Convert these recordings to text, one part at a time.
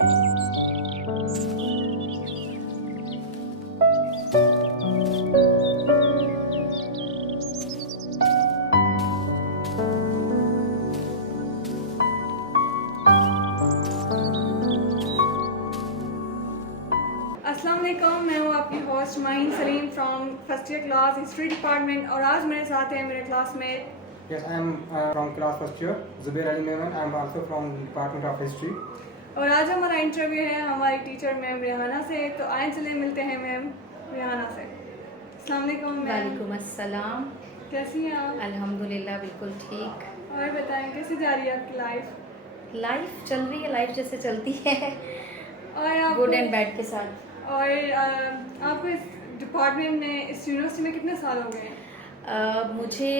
अस्सलाम वालेकुम, मैं हूँ आपकी host mine Salim from first year class history department और आज मेरे साथ हैं मेरे classmate. Yes, I am from class first year, Zubair Ali Memon. I am also from Department of History. और आज हमारा इंटरव्यू है हमारी टीचर मैम रेहाना से। तो आए चले मिलते हैं मैम रेहाना से। अस्सलाम वालेकुम मैम। वालेकुम अस्सलाम। कैसी हैं आप? अल्हम्दुलिल्लाह बिल्कुल ठीक। और बताएं कैसी जा रही है आपकी लाइफ? लाइफ चल रही है, लाइफ जैसे चलती है, और आप गुड एंड बैड के साथ। और आपको इस डिपार्टमेंट में इस यूनिवर्सिटी में कितने साल हो गए? मुझे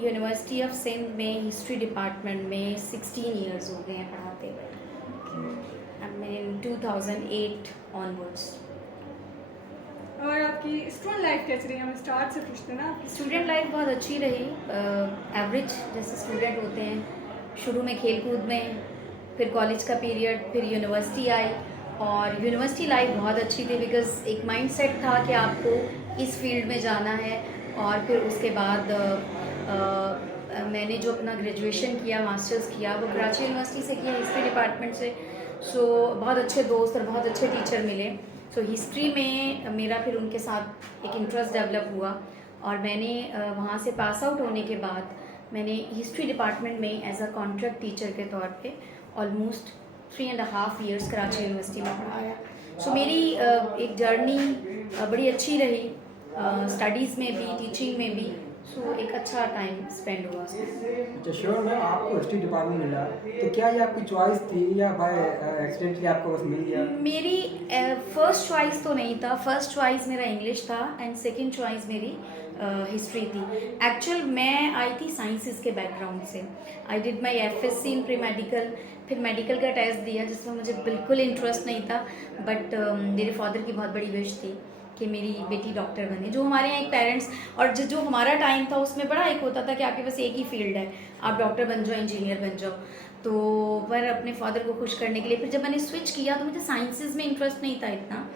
यूनिवर्सिटी ऑफ सिंध में हिस्ट्री डिपार्टमेंट में 16 इयर्स हो गए हैं पढ़ाते हुए। I mean 2008 onwards. और आपकी स्टूडेंट लाइफ कैसी रही? हम स्टार्ट से पूछते हैं ना। स्टूडेंट लाइफ बहुत अच्छी रही। एवरेज जैसे स्टूडेंट होते हैं, शुरू में खेल कूद में, फिर कॉलेज का पीरियड, फिर यूनिवर्सिटी आई। और यूनिवर्सिटी लाइफ बहुत अच्छी थी बिकॉज एक माइंडसेट था कि आपको इस फील्ड में जाना है। और फिर उसके बाद मैंने जो अपना ग्रेजुएशन किया, मास्टर्स किया, वो कराची यूनिवर्सिटी से किया, हिस्ट्री डिपार्टमेंट से। सो बहुत अच्छे दोस्त और बहुत अच्छे टीचर मिले। सो हिस्ट्री में मेरा फिर उनके साथ एक इंटरेस्ट डेवलप हुआ और मैंने वहाँ से पास आउट होने के बाद मैंने हिस्ट्री डिपार्टमेंट में एज अ कॉन्ट्रैक्ट टीचर के तौर पे ऑलमोस्ट 3.5 ईयर्स कराची यूनिवर्सिटी में पढ़ाया। सो मेरी एक जर्नी बड़ी अच्छी रही, स्टडीज़ में भी, टीचिंग में भी। सो एक अच्छा टाइम स्पेंड हुआ उसमें। अच्छा श्योर मैम, आपको हिस्ट्री डिपार्टमेंट मिला तो क्या ये आपकी चॉइस थी या बाय एक्सीडेंटली आपको बस मिल गया? मेरी फर्स्ट चॉइस तो नहीं था। फर्स्ट चॉइस मेरा इंग्लिश था एंड सेकंड चॉइस मेरी हिस्ट्री थी। एक्चुअल मैं आई थी साइंसेस के बैकग्राउंड से। I did my FSc in pre medical, फिर मेडिकल का टेस्ट दिया जिसमें मुझे बिल्कुल इंटरेस्ट नहीं था। बट मेरे फादर की बहुत बड़ी विश थी कि मेरी बेटी डॉक्टर बने। जो हमारे यहाँ एक पेरेंट्स और जो हमारा टाइम था उसमें बड़ा एक होता था कि आपके पास एक ही फील्ड है, आप डॉक्टर बन जाओ, इंजीनियर बन जाओ। तो पर अपने फादर को खुश करने के लिए फिर जब मैंने स्विच किया तो मुझे साइंसेस में इंटरेस्ट नहीं था इतना।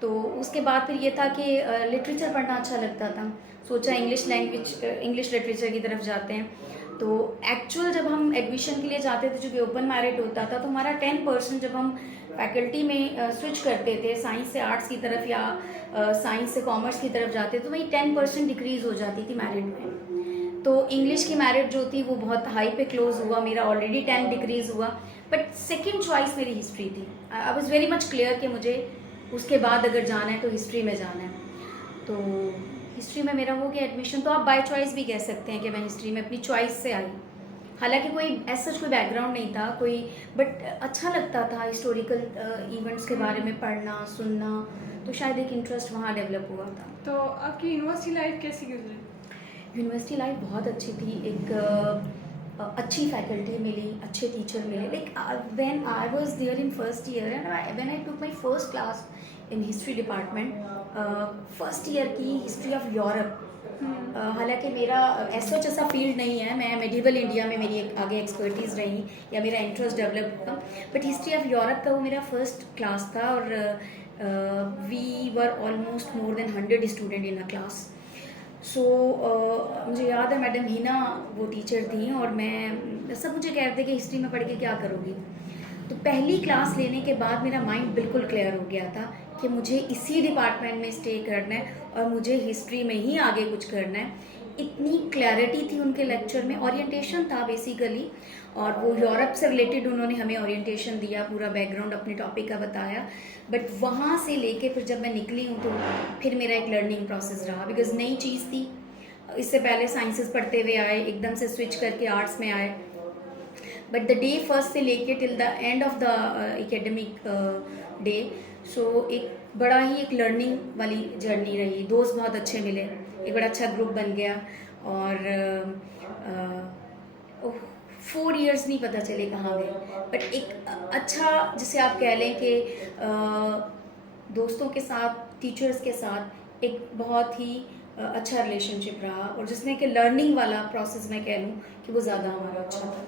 तो उसके बाद फिर ये था कि लिटरेचर पढ़ना अच्छा लगता था। सोचा इंग्लिश लैंग्वेज, इंग्लिश लिटरेचर की तरफ जाते हैं। तो एक्चुअल जब हम एडमिशन के लिए जाते थे, चूँकि ओपन मैरिट होता था, तो हमारा 10% जब हम फैकल्टी में स्विच करते थे साइंस से आर्ट्स की तरफ या साइंस से कॉमर्स की तरफ जाते, तो वही 10% डिक्रीज़ हो जाती थी मैरिट में। तो इंग्लिश की मैरिट जो थी वो बहुत हाई पे क्लोज हुआ, मेरा ऑलरेडी 10 डिक्रीज़ हुआ। बट सेकेंड चॉइस मेरी हिस्ट्री थी। I was very much clear कि मुझे उसके बाद अगर जाना है तो हिस्ट्री में जाना है। तो हिस्ट्री में मेरा हो गया एडमिशन। तो आप बाय चॉइस भी कह सकते हैं कि मैं हिस्ट्री में अपनी चॉइस से आई। हालांकि कोई ऐसा कोई बैकग्राउंड नहीं था कोई, बट अच्छा लगता था हिस्टोरिकल इवेंट्स के बारे में पढ़ना, सुनना। तो शायद एक इंटरेस्ट वहाँ डेवलप हुआ था। तो आपकी यूनिवर्सिटी लाइफ कैसी गुजरी? यूनिवर्सिटी लाइफ बहुत अच्छी थी। एक अच्छी फैकल्टी मिली, अच्छे टीचर मिले। Like when I was there in first year and when I took my first class in history department, first year की हिस्ट्री ऑफ यूरोप। हालांकि मेरा ऐसा फील्ड नहीं है, मैं मेडिवल इंडिया में मेरी आगे एक्सपर्टीज़ रही या मेरा इंटरेस्ट डेवलप हुआ। बट हिस्ट्री ऑफ यूरोप का वो मेरा फर्स्ट क्लास था और we were almost more than 100 student in a class. So मुझे याद है मैडम हिना वो टीचर थी और मैं सब मुझे कहते कि हिस्ट्री में पढ़ के क्या करोगी। तो पहली क्लास लेने के बाद मेरा माइंड बिल्कुल क्लियर हो गया था कि मुझे इसी डिपार्टमेंट में स्टे करना है और मुझे हिस्ट्री में ही आगे कुछ करना है। इतनी क्लैरिटी थी उनके लेक्चर में। ओरिएंटेशन था बेसिकली और वो यूरोप से रिलेटेड उन्होंने हमें ओरिएंटेशन दिया, पूरा बैकग्राउंड अपने टॉपिक का बताया। बट वहाँ से लेके फिर जब मैं निकली हूँ तो फिर मेरा एक लर्निंग प्रोसेस रहा बिकॉज नई चीज़ थी। इससे पहले साइंसेस पढ़ते हुए आए, एकदम से स्विच करके आर्ट्स में आए। बट द डे फर्स्ट से लेके till the end of the academic day, so एक बड़ा ही एक लर्निंग वाली जर्नी रही। दोस्त बहुत अच्छे मिले, एक बड़ा अच्छा ग्रुप बन गया और 4 इयर्स नहीं पता चले कहाँ गए। बट एक अच्छा जिसे आप कह लें कि दोस्तों के साथ, टीचर्स के साथ एक बहुत ही अच्छा रिलेशनशिप रहा और जिसमें कि लर्निंग वाला प्रोसेस मैं कह लूँ कि वो ज़्यादा हमारा अच्छा था।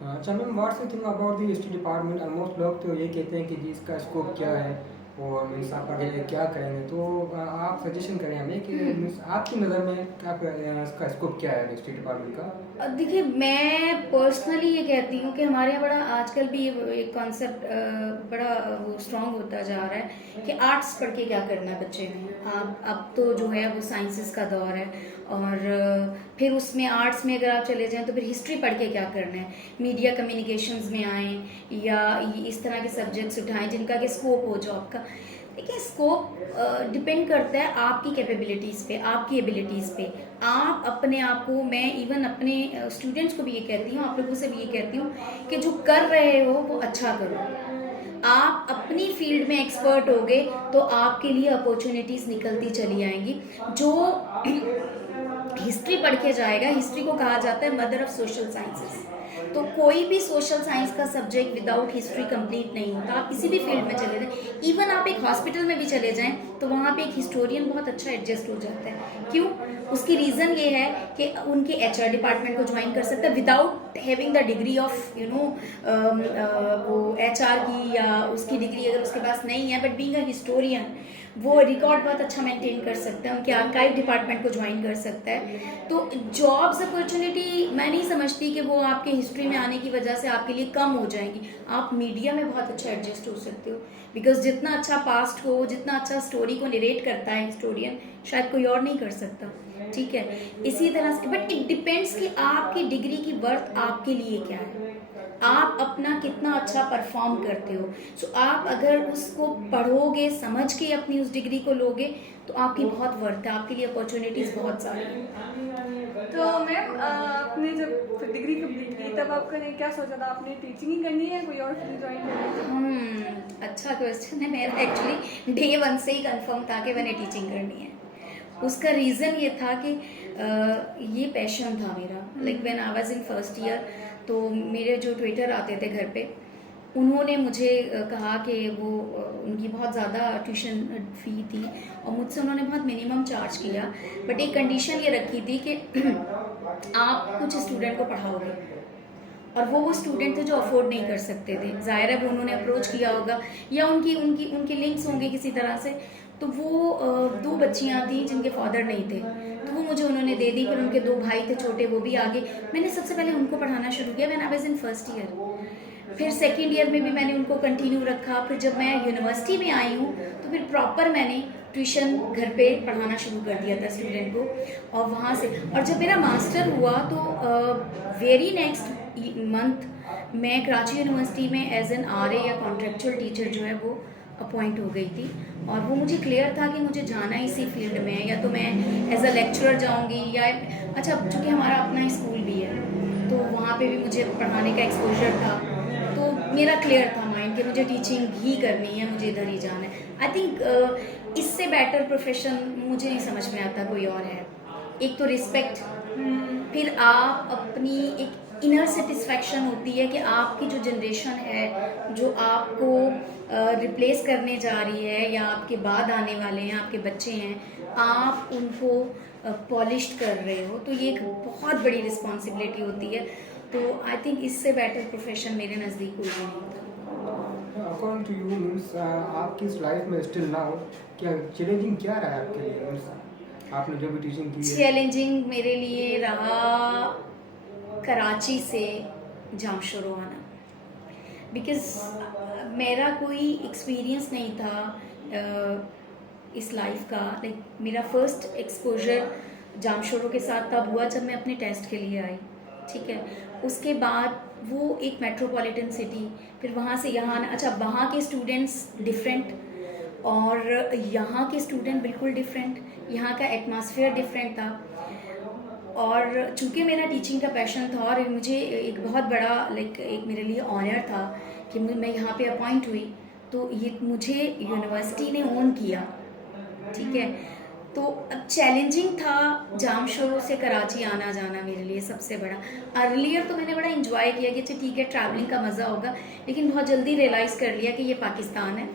अच्छा ma'am, what's you think about the history department? Almost लोग तो ये कहते हैं कि जी इसका स्कोप क्या है और मीन्स आप आगे क्या करेंगे, तो आप सजेशन करें हमें कि मीन्स आपकी नज़र में क्या इसका स्कोप क्या है हिस्ट्री डिपार्टमेंट का? देखिए, मैं पर्सनली ये कहती हूँ कि हमारे यहाँ बड़ा आजकल भी एक कॉन्सेप्ट बड़ा वो स्ट्रांग होता जा रहा है कि आर्ट्स पढ़ के क्या करना है बच्चे ने। अब तो जो है वो साइंसेस का दौर है, और फिर उसमें आर्ट्स में अगर आप चले जाएं तो फिर हिस्ट्री पढ़ के क्या करना है। मीडिया कम्युनिकेशंस में आएँ या इस तरह के सब्जेक्ट्स उठाएं जिनका कि स्कोप हो जॉब का। देखिए, स्कोप डिपेंड करता है आपकी कैपेबिलिटीज़ पे, आपकी एबिलिटीज़ पे। आप अपने आप को, मैं इवन अपने स्टूडेंट्स को भी ये कहती हूँ, आप लोगों से भी ये कहती हूँ कि जो कर रहे हो वो अच्छा करो। आप अपनी फील्ड में एक्सपर्ट होगे तो आपके लिए अपॉर्चुनिटीज़ निकलती चली आएंगी। जो हिस्ट्री पढ़ के जाएगा, हिस्ट्री को कहा जाता है मदर ऑफ सोशल साइंसेस, तो कोई भी सोशल साइंस का सब्जेक्ट विदाउट हिस्ट्री कंप्लीट नहीं होता। आप किसी भी फील्ड में चले जाएं, इवन आप एक हॉस्पिटल में भी चले जाएं तो वहाँ पे एक हिस्टोरियन बहुत अच्छा एडजस्ट हो जाता है। क्यों? उसकी रीज़न ये है कि उनके एचआर डिपार्टमेंट को ज्वाइन कर सकता है without having the degree of वो एचआर की, या उसकी डिग्री अगर उसके पास नहीं है, बट बीइंग अ हिस्टोरियन वो रिकॉर्ड बहुत अच्छा मेंटेन कर सकता है, उनके आर्काइव डिपार्टमेंट को ज्वाइन कर सकता है। तो जॉब्स अपॉर्चुनिटी मैं नहीं समझती कि वो आपके हिस्ट्री में आने की वजह से आपके लिए कम हो जाएंगी। आप मीडिया में बहुत अच्छा एडजस्ट हो सकते हो, बिकॉज जितना अच्छा पास्ट को, जितना अच्छा स्टोरी को नरेट करता है हिस्टोरियन, शायद कोई और नहीं कर सकता। ठीक है, इसी तरह से, बट इट डिपेंड्स कि आपकी डिग्री की वर्थ आपके लिए क्या है, आप अपना कितना अच्छा परफॉर्म करते हो। सो आप अगर उसको पढ़ोगे, समझ के अपनी उस डिग्री को लोगे तो आपकी बहुत वर्थ है, आपके लिए अपॉर्चुनिटीज़ बहुत सारी हैं। तो मैम, आपने जब डिग्री कंप्लीट की तब आपने क्या सोचा था? आपने टीचिंग ही करनी है, कोई और फील्ड ज्वाइन करनी है? अच्छा क्वेश्चन है। मेरा एक्चुअली डे 1 से ही कंफर्म था कि मैंने टीचिंग करनी है। उसका रीज़न ये था कि ये पैशन था मेरा। Like when I was in first year, तो मेरे जो ट्विटर आते थे घर पे, उन्होंने मुझे कहा कि वो उनकी बहुत ज़्यादा ट्यूशन फ़ी थी और मुझसे उन्होंने बहुत मिनिमम चार्ज किया, बट एक कंडीशन ये रखी थी कि आप कुछ स्टूडेंट को पढ़ाओगे, और वो स्टूडेंट थे जो अफोर्ड नहीं कर सकते थे। ज़ाहिर है वो उन्होंने अप्रोच किया होगा या उनके लिंक्स होंगे किसी तरह से। तो वो 2 बच्चियां थी जिनके फादर नहीं थे, तो वो मुझे उन्होंने दे दी। फिर उनके 2 भाई थे छोटे, वो भी आगे। मैंने सबसे पहले उनको पढ़ाना शुरू किया when I was in first year. फिर सेकेंड ईयर में भी मैंने उनको कंटिन्यू रखा। फिर जब मैं यूनिवर्सिटी में आई हूँ तो फिर प्रॉपर मैंने ट्यूशन घर पे पढ़ाना शुरू कर दिया था स्टूडेंट को, और वहाँ से। और जब मेरा मास्टर हुआ तो वेरी नेक्स्ट मंथ मैं कराची यूनिवर्सिटी में एज एन आरए या कॉन्ट्रेक्चुअल टीचर जो है वो अपॉइंट हो गई थी। और वो मुझे क्लियर था कि मुझे जाना इसी फील्ड में है, या तो मैं एज अ लेक्चरर जाऊंगी, या अच्छा चूँकि हमारा अपना स्कूल भी है तो वहाँ पे भी मुझे पढ़ाने का एक्सपोजर था, तो मेरा क्लियर था माइंड कि मुझे टीचिंग ही करनी है, मुझे इधर ही जाना है। आई थिंक इससे बेटर प्रोफेशन मुझे नहीं समझ में आता कोई और है। एक तो रिस्पेक्ट, फिर आप अपनी एक इनर सेटिस्फैक्शन होती है कि आपकी जो जनरेशन है, जो आपको रिप्लेस करने जा रही है या आपके बाद आने वाले हैं, आपके बच्चे हैं, आप उनको पॉलिश्ड कर रहे हो, तो ये एक बहुत बड़ी रिस्पॉन्सिबिलिटी होती है। तो आई थिंक इससे बेटर प्रोफेशन मेरे नज़दीक कोई भी नहीं था। अकॉर्डिंग टू यू मीन्स आपकी इस लाइफ में स्टिल नाउ क्या चैलेंजिंग क्या रहा है आपके लिए? मीन्स आपने जो भी टीचिंग की है। चैलेंजिंग मेरे लिए रहा कराची से जामशोरो आना, बिकॉज मेरा कोई एक्सपीरियंस नहीं था इस लाइफ का। लाइक मेरा फर्स्ट एक्सपोजर जामशोरो के साथ तब हुआ जब मैं अपने टेस्ट के लिए आई। ठीक है, उसके बाद वो एक मेट्रोपॉलिटन सिटी, फिर वहाँ से यहाँ आना। अच्छा, वहाँ के स्टूडेंट्स डिफरेंट और यहाँ के स्टूडेंट बिल्कुल डिफरेंट, यहाँ का एटमॉस्फेयर डिफरेंट था। और चूँकि मेरा टीचिंग का पैशन था और मुझे एक बहुत बड़ा एक मेरे लिए ऑनर था कि मैं यहाँ पे अपॉइंट हुई, तो ये मुझे यूनिवर्सिटी ने ओन किया। ठीक है, तो अब चैलेंजिंग था जामशोरो से कराची आना जाना मेरे लिए सबसे बड़ा। अर्लियर तो मैंने बड़ा इंजॉय किया कि अच्छा ठीक है ट्रैवलिंग का मज़ा होगा, लेकिन बहुत जल्दी रियलाइज़ कर लिया कि ये पाकिस्तान है,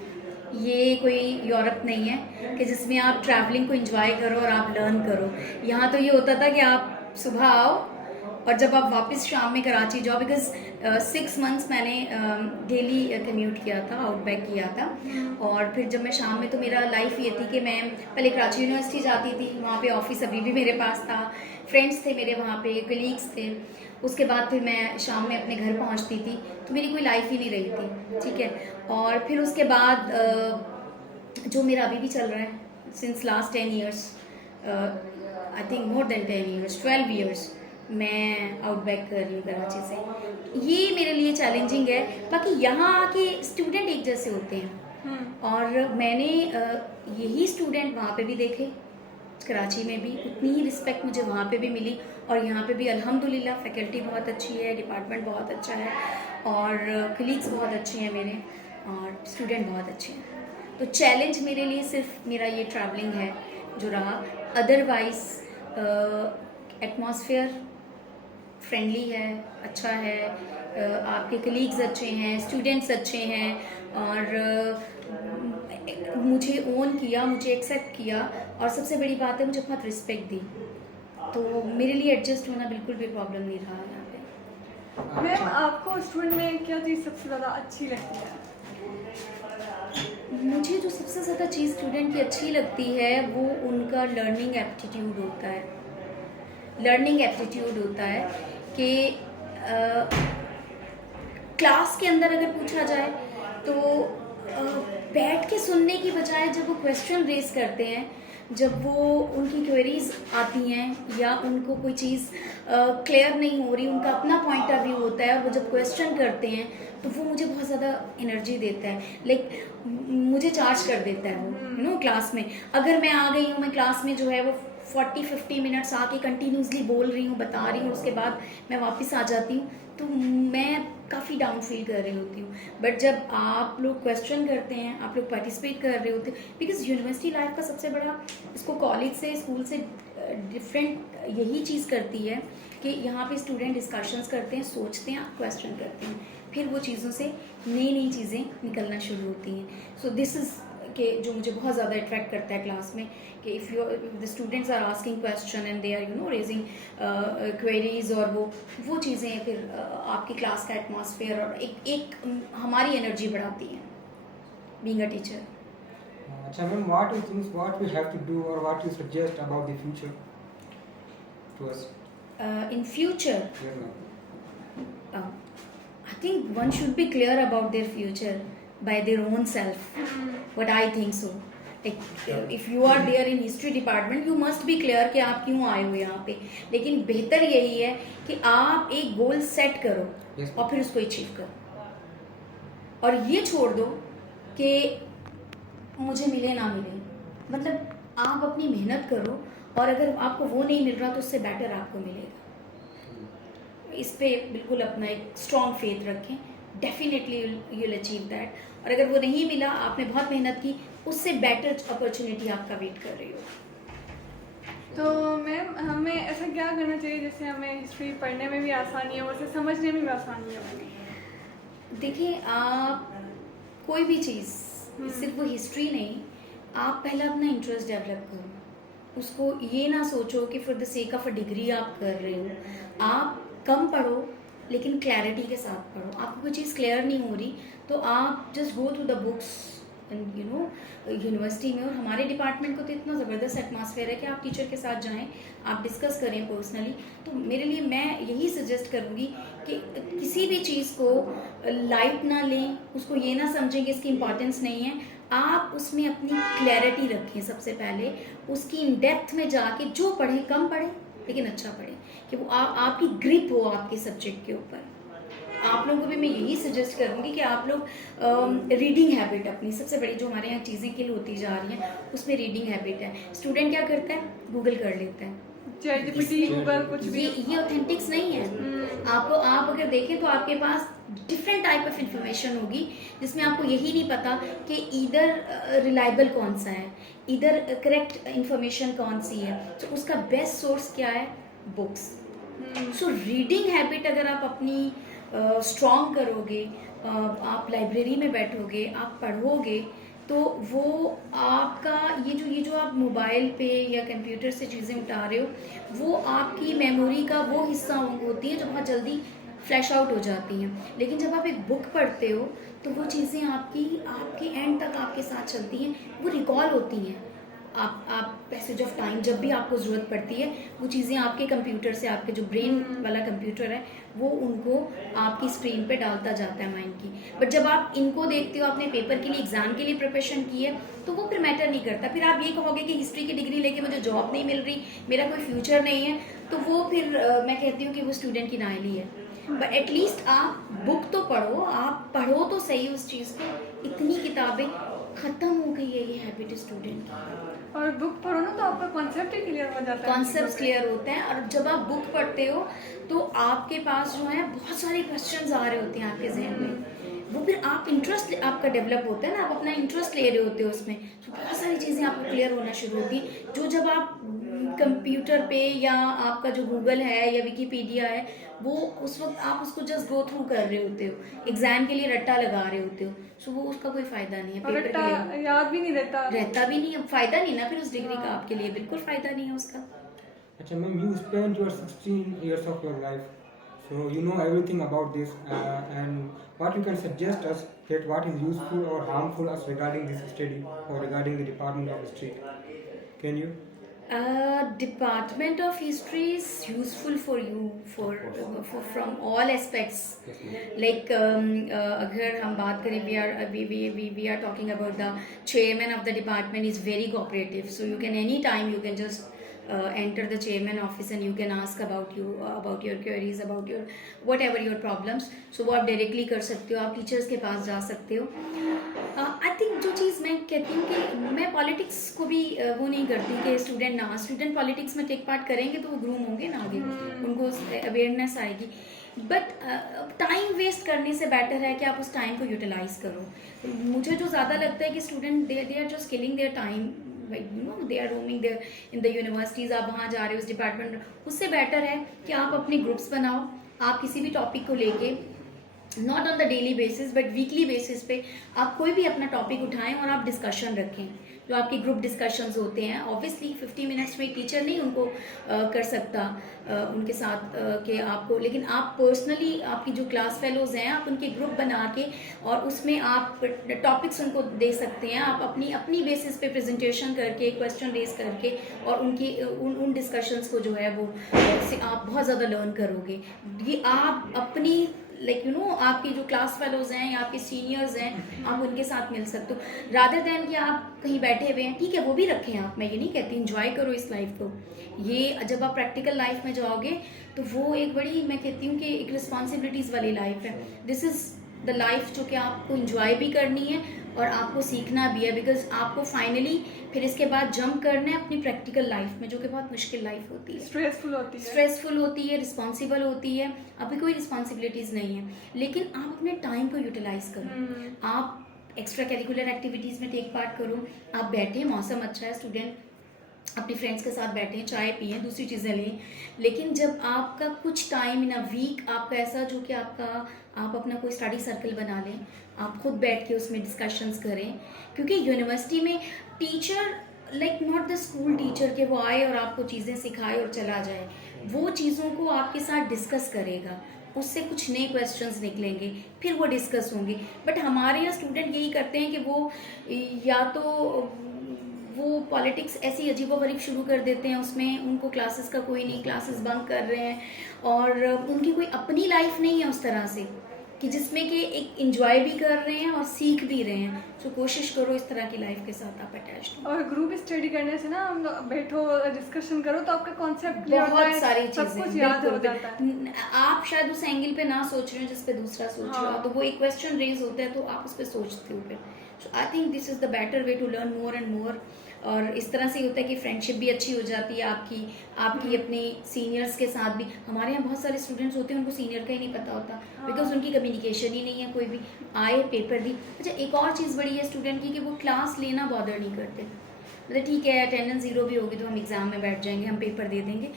ये कोई यूरोप नहीं है कि जिसमें आप ट्रैवलिंग को एंजॉय करो और आप लर्न करो। यहाँ तो ये होता था कि आप सुबह आओ, और जब आप वापस शाम में कराची जाओ, बिकॉज 6 मंथ्स मैंने डेली कम्यूट किया था, आउटबैक किया था, और फिर जब मैं शाम में, तो मेरा लाइफ ये थी कि मैं पहले कराची यूनिवर्सिटी जाती थी, वहाँ पे ऑफिस अभी भी मेरे पास था, फ्रेंड्स थे मेरे वहाँ पे, कलीग्स थे। उसके बाद फिर मैं शाम में अपने घर पहुँचती थी, तो मेरी कोई लाइफ ही नहीं रही थी, ठीक है। और फिर उसके बाद जो मेरा अभी भी चल रहा है, since last 10 years, I think more than 10 years, 12 years मैं आउटबैक कर रही हूँ कराची से। ये मेरे लिए चैलेंजिंग है। बाकी यहाँ आके स्टूडेंट एक जैसे होते हैं, और मैंने यही स्टूडेंट वहाँ पे भी देखे, कराची में भी उतनी ही रिस्पेक्ट मुझे वहाँ पे भी मिली, और यहाँ पे भी अल्हम्दुलिल्लाह फैकल्टी बहुत अच्छी है, डिपार्टमेंट बहुत अच्छा है, और कलीग्स बहुत अच्छे हैं मेरे, और स्टूडेंट बहुत अच्छे हैं। तो चैलेंज मेरे लिए सिर्फ मेरा ये ट्रैवलिंग है जो रहा। अदरवाइज एटमॉस्फेयर फ्रेंडली है, अच्छा है, आपके कलीग्स अच्छे हैं, स्टूडेंट्स अच्छे हैं, और मुझे ओन किया, मुझे एक्सेप्ट किया, और सबसे बड़ी बात है मुझे बहुत रिस्पेक्ट दी। तो मेरे लिए एडजस्ट होना बिल्कुल भी प्रॉब्लम नहीं रहा यहाँ पे। मैम आपको स्टूडेंट में क्या चीज़ सबसे ज़्यादा अच्छी लगती है? मुझे जो सबसे ज़्यादा चीज़ स्टूडेंट की अच्छी लगती है वो उनका लर्निंग एप्टीट्यूड होता है। लर्निंग एप्टीट्यूड होता है कि क्लास के अंदर अगर पूछा जाए तो बैठ के सुनने की बजाय जब वो क्वेश्चन रेज करते हैं, जब वो उनकी क्वेरीज आती हैं या उनको कोई चीज़ क्लियर नहीं हो रही, उनका अपना पॉइंट ऑफ व्यू होता है, और वो जब क्वेश्चन करते हैं तो वो मुझे बहुत ज़्यादा एनर्जी देता है, लाइक मुझे चार्ज कर देता है वो, क्लास में। अगर मैं आ गई हूँ, मैं क्लास में जो है वो 40-50 मिनट्स आके कंटिन्यूसली बोल रही हूँ, बता रही हूँ, उसके बाद मैं वापस आ जाती हूँ, तो मैं काफ़ी डाउन फील कर रही होती हूँ। बट जब आप लोग क्वेश्चन करते हैं, आप लोग पार्टिसिपेट कर रहे होते हैं, बिकॉज यूनिवर्सिटी लाइफ का सबसे बड़ा, इसको कॉलेज से, स्कूल से डिफरेंट यही चीज़ करती है कि यहाँ पे स्टूडेंट डिस्कशंस करते हैं, सोचते हैं, आप क्वेश्चन करते हैं, फिर वो चीज़ों से नई नई चीज़ें निकलना शुरू होती हैं। सो दिस इज़ कि जो मुझे बहुत ज़्यादा अट्रैक्ट करता है क्लास में, कि if the students are asking question and they are raising queries, और वो चीज़ें फिर आपकी क्लास का एटमॉस्फेयर और एक हमारी एनर्जी बढ़ाती हैं बीइंग अ टीचर। अच्छा ma'am, what we have to do or what you suggest about the future to us? In future, Yes, ma'am. I think one should be clear about their future by their own self. What I think so. Like, if you are there in history department, you must be clear कि आप क्यों आए हो यहाँ पे। लेकिन बेहतर यही है कि आप एक गोल सेट करो, Yes. और फिर उसको अचीव करो, और ये छोड़ दो कि मुझे मिले ना मिले। मतलब आप अपनी मेहनत करो, और अगर आपको वो नहीं मिल रहा तो उससे बेटर आपको मिलेगा। इस पे बिल्कुल अपना एक स्ट्रॉन्ग फेथ रखें, डेफिनेटली you'll अचीव दैट। और अगर वो नहीं मिला, आपने बहुत मेहनत की, उससे बेटर अपॉर्चुनिटी आपका वेट कर रही हो। तो मैम हमें ऐसा क्या करना चाहिए जिससे हमें हिस्ट्री पढ़ने में भी आसानी हो और उसे समझने में भी आसानी हो? देखिए, आप कोई भी चीज़, सिर्फ वो हिस्ट्री नहीं, आप पहले अपना इंटरेस्ट डेवलप करो। उसको ये ना सोचो कि for the sake of a degree आप कर रहे हो। आप कम पढ़ो लेकिन क्लैरिटी के साथ पढ़ो। आपको कोई चीज़ क्लियर नहीं हो रही तो आप just go through the books and university में। और हमारे डिपार्टमेंट को तो इतना ज़बरदस्त एटमॉस्फेयर है कि आप टीचर के साथ जाएं, आप डिस्कस करें पर्सनली। तो मेरे लिए मैं यही सजेस्ट करूँगी कि किसी भी चीज़ को लाइट ना लें, उसको ये ना समझें कि इसकी इम्पॉर्टेंस नहीं है। आप उसमें अपनी क्लैरिटी रखें सबसे पहले, उसकी इन डेप्थ में जाके जो पढ़ें, कम पढ़ें लेकिन अच्छा पढ़ें, कि वो आपकी ग्रिप हो आपके सब्जेक्ट के ऊपर। आप लोगों को भी मैं यही सजेस्ट करूँगी कि आप लोग रीडिंग हैबिट अपनी, सबसे बड़ी जो हमारे यहाँ चीज़ें किल होती जा रही हैं उसमें रीडिंग हैबिट है। स्टूडेंट क्या करता है, गूगल कर लेता है, ChatGPT, गूगल, कुछ भी। ये ऑथेंटिक्स नहीं है। आप अगर देखें तो आपके पास डिफरेंट टाइप ऑफ इंफॉर्मेशन होगी जिसमें आपको यही नहीं पता कि इधर रिलायबल कौन सा है, इधर करेक्ट इंफॉर्मेशन कौन सी है। तो उसका बेस्ट सोर्स क्या है, बुक्स। सो रीडिंग हैबिट अगर आप अपनी स्ट्रॉन्ग करोगे, आप लाइब्रेरी में बैठोगे, आप पढ़ोगे, तो वो आपका ये जो आप मोबाइल पे या कंप्यूटर से चीज़ें उठा रहे हो वो आपकी मेमोरी का वो हिस्सा होती है जो बहुत जल्दी फ्लैश आउट हो जाती हैं। लेकिन जब आप एक बुक पढ़ते हो तो वो चीज़ें आपके एंड तक आपके साथ चलती हैं, वो रिकॉल होती हैं। आप पैसेज ऑफ टाइम जब भी आपको ज़रूरत पड़ती है वो चीज़ें आपके कंप्यूटर से, आपके जो ब्रेन वाला कंप्यूटर है वो उनको आपकी स्क्रीन पे डालता जाता है माइंड की। बट जब आप इनको देखते हो, आपने पेपर के लिए, एग्ज़ाम के लिए प्रिपरेशन की है, तो वो फिर मैटर नहीं करता। फिर आप ये कहोगे कि हिस्ट्री की डिग्री लेके मुझे जॉब नहीं मिल रही, मेरा कोई फ्यूचर नहीं है, तो वो फिर मैं कहती हूँ कि वो स्टूडेंट की नाअहली है। बट एटलीस्ट आप बुक तो पढ़ो, आप पढ़ो तो सही उस चीज़ को। इतनी किताबें ख़त्म हो गई है ये हैबिट स्टूडेंट की। और बुक पढ़ो ना तो आपका कॉन्सेप्ट ही क्लियर हो जाता है, कॉन्सेप्ट्स क्लियर होते हैं। और जब आप बुक पढ़ते हो तो आपके पास जो है बहुत सारे क्वेश्चंस आ रहे होते हैं आपके जहन में, वो फिर आप इंटरेस्ट आपका डेवलप होता है ना, आप अपना इंटरेस्ट ले रहे होते हो उसमें, तो बहुत सारी चीज़ें आपको क्लियर होना शुरू होती हैं जो जब आप कंप्यूटर पे या आपका जो गूगल है या विकीपीडिया है वो उस वक्त आप उसको जस्ट गो थ्रू कर रहे होते हो, एग्जाम के लिए रट्टा लगा रहे होते हो, सो वो उसका कोई फायदा नहीं है। और पेपर के रट्टा लिए याद भी नहीं रहता भी नहीं है, फायदा नहीं ना फिर उस डिग्री का, आपके लिए बिल्कुल फायदा नहीं है उसका। अच्छा ma'am, you spent your 16 years of your life, so you know everything about this, and what you can suggest us that what is useful or harmful us regarding this study or regarding the Department of History? Can you? Department of History is useful for you for from all aspects. Yes, ma'am. Like अगर हम बात करें, we are talking about the chairman of the department is very cooperative, so you can anytime you can just enter the chairman office and you can ask about your queries, about your whatever your problems, so वो आप directly कर सकते हो, आप teachers के पास जा सकते हो। आई थिंक जो चीज़ मैं कहती हूँ कि मैं पॉलिटिक्स को भी वो नहीं करती कि स्टूडेंट पॉलिटिक्स में टेक पार्ट करेंगे तो वो ग्रूम होंगे ना आगे, उनको अवेयरनेस आएगी। बट टाइम वेस्ट करने से बेटर है कि आप उस टाइम को यूटिलाइज करो। मुझे जो ज़्यादा लगता है कि student they are just killing their time, they are roaming there in the universities, आप वहाँ जा रहे हो उस डिपार्टमेंट, उससे बेटर है कि आप अपने ग्रुप्स बनाओ, आप किसी भी टॉपिक को लेके not on the daily basis but weekly basis पे आप कोई भी अपना टॉपिक उठाएं और आप डिस्कशन रखें, जो आपके ग्रुप डिस्कशंस होते हैं। ऑब्वियसली 50 मिनट्स में टीचर नहीं उनको कर सकता उनके साथ कि आपको, लेकिन आप पर्सनली आपकी जो क्लास फेलोज़ हैं आप उनके ग्रुप बना के और उसमें आप टॉपिक्स उनको दे सकते हैं। आप अपनी बेसिस पे प्रेजेंटेशन करके, क्वेश्चन रेज करके और उन डिस्कशंस को जो है वो आप बहुत ज़्यादा लर्न करोगे। ये आप अपनी आपकी जो क्लास फेलोज हैं या आपके सीनियर्स हैं आप उनके साथ मिल सकते हो, रादर देन कि आप कहीं बैठे हुए हैं। ठीक है, वो भी रखें आप, मैं ये नहीं कहती, इंजॉय करो इस लाइफ को। ये जब आप प्रैक्टिकल लाइफ में जाओगे तो वो एक बड़ी, मैं कहती हूँ कि एक रिस्पॉन्सिबिलिटीज़ वाली लाइफ है। दिस इज़ द लाइफ जो कि आपको इंजॉय भी करनी है और आपको सीखना भी है, बिकॉज आपको फाइनली फिर इसके बाद जंप करना है अपनी प्रैक्टिकल लाइफ में, जो कि बहुत मुश्किल लाइफ होती है, स्ट्रेसफुल होती है, रिस्पॉन्सिबल होती है। अभी कोई रिस्पॉन्सिबिलिटीज़ नहीं है, लेकिन आप अपने टाइम को यूटिलाइज करो, आप एक्स्ट्रा करिकुलर एक्टिविटीज़ में टेक पार्ट करो, आप बैठे, मौसम अच्छा है, स्टूडेंट अपने फ्रेंड्स के साथ बैठें, चाय पिएं, दूसरी चीज़ें लें। लेकिन जब आपका कुछ टाइम इन अ वीक आपका ऐसा जो कि आप अपना कोई स्टडी सर्कल बना लें, आप खुद बैठ के उसमें डिस्कशंस करें, क्योंकि यूनिवर्सिटी में teacher not the school teacher के वो आए और आपको चीज़ें सिखाए और चला जाए, वो चीज़ों को आपके साथ डिस्कस करेगा, उससे कुछ नए क्वेश्चंस निकलेंगे, फिर वो डिस्कस होंगे। बट हमारे यहाँ स्टूडेंट यही करते हैं कि वो या तो वो पॉलिटिक्स ऐसी अजीबोगरीब शुरू कर देते हैं, उसमें उनको क्लासेस का कोई नहीं, क्लासेस बंक कर रहे हैं और उनकी कोई अपनी लाइफ नहीं है उस तरह से कि जिसमें कि एक इंजॉय भी कर रहे हैं और सीख भी रहे हैं। तो कोशिश करो इस तरह की लाइफ के साथ आप अटैच हो। और ग्रुप स्टडी करने से ना हम बैठो डिस्कशन करो तो आपका कॉन्सेप्ट क्लियर होता है, बहुत सारी सब कुछ याद हो जाता है। आप शायद उस एंगल पे ना सोच रहे हो जिस पे दूसरा सोच रहा हो, तो वो एक क्वेश्चन रेज होता है तो आप उस पर सोचते हो फिर। So I think this is the better way to learn more and more. और इस तरह से होता है कि फ्रेंडशिप भी अच्छी हो जाती है आपकी अपने सीनियर्स के साथ भी। हमारे यहाँ बहुत सारे स्टूडेंट्स होते हैं उनको सीनियर का ही नहीं पता होता, बिकॉज उनकी कम्युनिकेशन ही नहीं है, कोई भी आए पेपर दी। अच्छा, एक और चीज़ बड़ी है स्टूडेंट की कि वो क्लास लेना बॉदर नहीं करते, मतलब ठीक है अटेंडेंस 0 भी होगी तो हम एग्ज़ाम में बैठ जाएंगे, हम पेपर दे देंगे।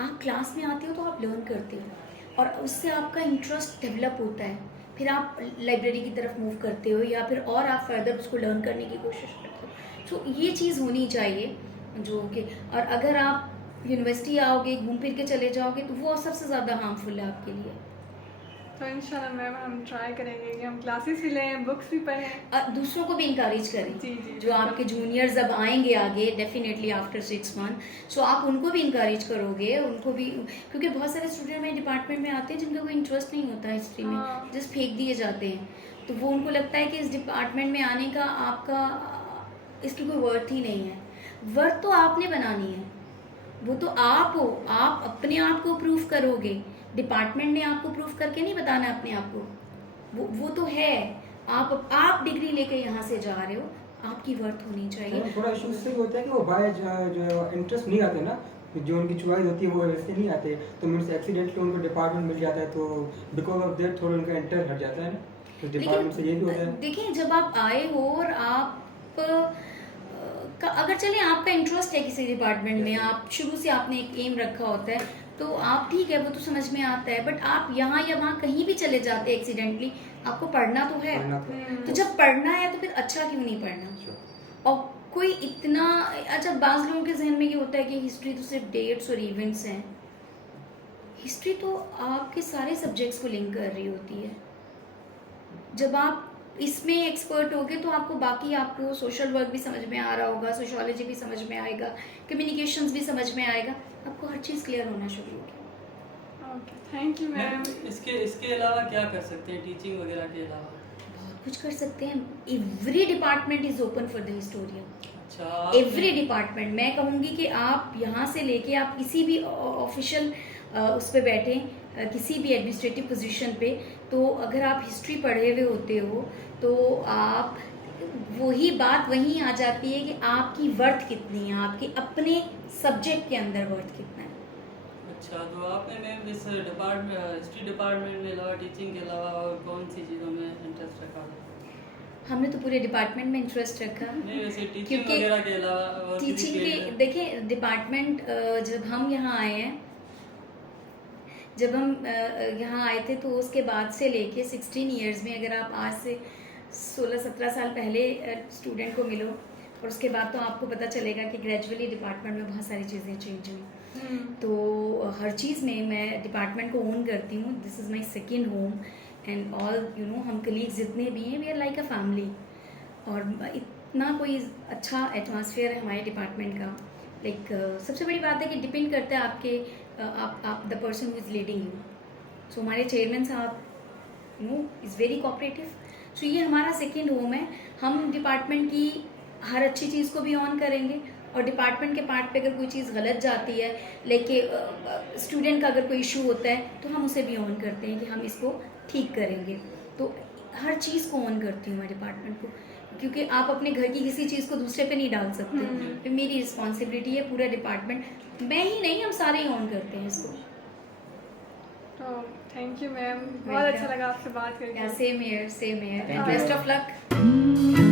आप क्लास में आते हो तो आप लर्न करते हो और उससे आपका इंटरेस्ट डेवलप होता है फिर आप लाइब्रेरी की तरफ मूव करते हो या फिर और आप फर्दर उसको लर्न करने की कोशिश करते हो। सो ये चीज़ होनी चाहिए जो कि, और अगर आप यूनिवर्सिटी आओगे घूम फिर के चले जाओगे तो वो सबसे ज़्यादा हार्मफुल है आपके लिए। तो इंशाल्लाह मैम हम ट्राई करेंगे कि हम क्लासेस भी लें, बुक्स भी पढ़ें, दूसरों को भी इंकरेज करें। जी, जी, जो आपके जूनियर्स अब आएंगे आगे डेफिनेटली आफ्टर 6 मंथ, सो आप उनको भी इंकरेज करोगे, उनको भी, क्योंकि बहुत सारे स्टूडेंट मेरे डिपार्टमेंट में आते हैं जिनका कोई इंटरेस्ट नहीं होता हिस्ट्री में, हाँ। जस्ट फेंक दिए जाते हैं। तो वो उनको लगता है कि इस डिपार्टमेंट में आने का आपका इसकी कोई वर्थ ही नहीं है। वर्थ तो आपने बनानी है, वो तो आप हो, आप अपने आप को प्रूव करोगे, डिपार्टमेंट ने आपको प्रूव करके नहीं बताना अपने आप को। वो तो है, आप डिग्री लेके यहाँ से जा रहे हो, आपकी वर्थ होनी चाहिए। थोड़ा इशू इससे भी होता है कि वो बाय जो इंटरेस्ट नहीं आते ना, जो उनकी चॉइस होती है वो वैसे नहीं आते, तो मीन्स एक्सीडेंटली उनको डिपार्टमेंट मिल जाता है, तो बिकॉज ऑफ दैट थोड़ा उनका इंटरेस्ट हट जाता है ना, तो डिपार्टमेंट से ये भी होता है। देखिए जब आप आए हो और आप अगर चले आपका इंटरेस्ट है किसी डिपार्टमेंट में, आप शुरू से आपने एक एम रखा होता है, तो आप ठीक है, वो तो समझ में आता है। बट आप यहाँ या वहाँ कहीं भी चले जाते हैं एक्सीडेंटली, आपको पढ़ना तो है। तो जब पढ़ना है तो फिर अच्छा क्यों नहीं पढ़ना? और कोई इतना, अच्छा बाज़ लोगों के जहन में ये होता है कि हिस्ट्री तो सिर्फ डेट्स और इवेंट्स हैं। हिस्ट्री तो आपके सारे सब्जेक्ट्स को लिंक कर रही होती है। जब आप इसमें एक्सपर्ट होगे तो आपको बाकी, आपको सोशल वर्क भी समझ में आ रहा होगा, सोशियोलॉजी भी समझ में आएगा, कम्युनिकेशंस भी समझ में आएगा, आपको हर चीज़ क्लियर होना शुरू होगी। Okay, thank you ma'am. इसके अलावा क्या कर सकते हैं, टीचिंग वगैरह के अलावा? बहुत कुछ कर सकते हैं। Every department is open for the historian. अच्छा, एवरी डिपार्टमेंट, मैं कहूँगी कि आप यहाँ से लेके आप किसी भी ऑफिशियल उस पर बैठे, किसी भी एडमिनिस्ट्रेटिव पोजीशन पे, तो अगर आप हिस्ट्री पढ़े हुए होते हो तो आप, वही बात वहीं आ जाती है कि आपकी वर्थ कितनी है, आपके अपने सब्जेक्ट के अंदर वर्थ कितना है। अच्छा, तो आपने मैम इस डिपार्टमेंट, हिस्ट्री डिपार्टमेंट के अलावा, टीचिंग के अलावा और कौन सी चीज़ों में इंटरेस्ट रखा? हमने तो पूरे डिपार्टमेंट में इंटरेस्ट रखा। नहीं, वैसे टीचिंग वगैरह के अलावा और टीचिंग के, देखिए डिपार्टमेंट, जब हम यहाँ आए हैं, जब हम यहाँ आए थे तो उसके बाद से लेके 16 इयर्स में, अगर आप आज से 16-17 साल पहले स्टूडेंट को मिलो, और उसके बाद तो आपको पता चलेगा कि ग्रेजुअली डिपार्टमेंट में बहुत सारी चीज़ें चेंज हुई। तो हर चीज़ में मैं डिपार्टमेंट को ओन करती हूँ। This is my second home and all, you know, हम कलीग्स जितने भी हैं, we are like a family. और इतना कोई अच्छा एटमॉस्फेयर है हमारे डिपार्टमेंट का। लाइक सबसे बड़ी बात है कि डिपेंड करता है आपके, आप the person who is leading you. So हमारे चेयरमैन साहब, you know, is very cooperative. So ये हमारा सेकेंड होम है। हम डिपार्टमेंट की हर अच्छी चीज़ को भी ऑन करेंगे, और डिपार्टमेंट के पार्ट पे अगर कोई चीज़ गलत जाती है, लेके स्टूडेंट का अगर कोई इशू होता है, तो हम उसे भी ऑन करते हैं कि हम इसको ठीक करेंगे। तो हर चीज़ को ऑन करती हूँ मैं डिपार्टमेंट को, क्योंकि आप अपने घर की किसी चीज़ को दूसरे पे नहीं डाल सकते। तो मेरी रिस्पॉन्सिबिलिटी है, पूरा डिपार्टमेंट, मैं ही नहीं, हम सारे ही ऑन करते हैं इसको। तो थैंक यू मैम, बहुत अच्छा लगा आपसे बात करके। Same here, best of luck.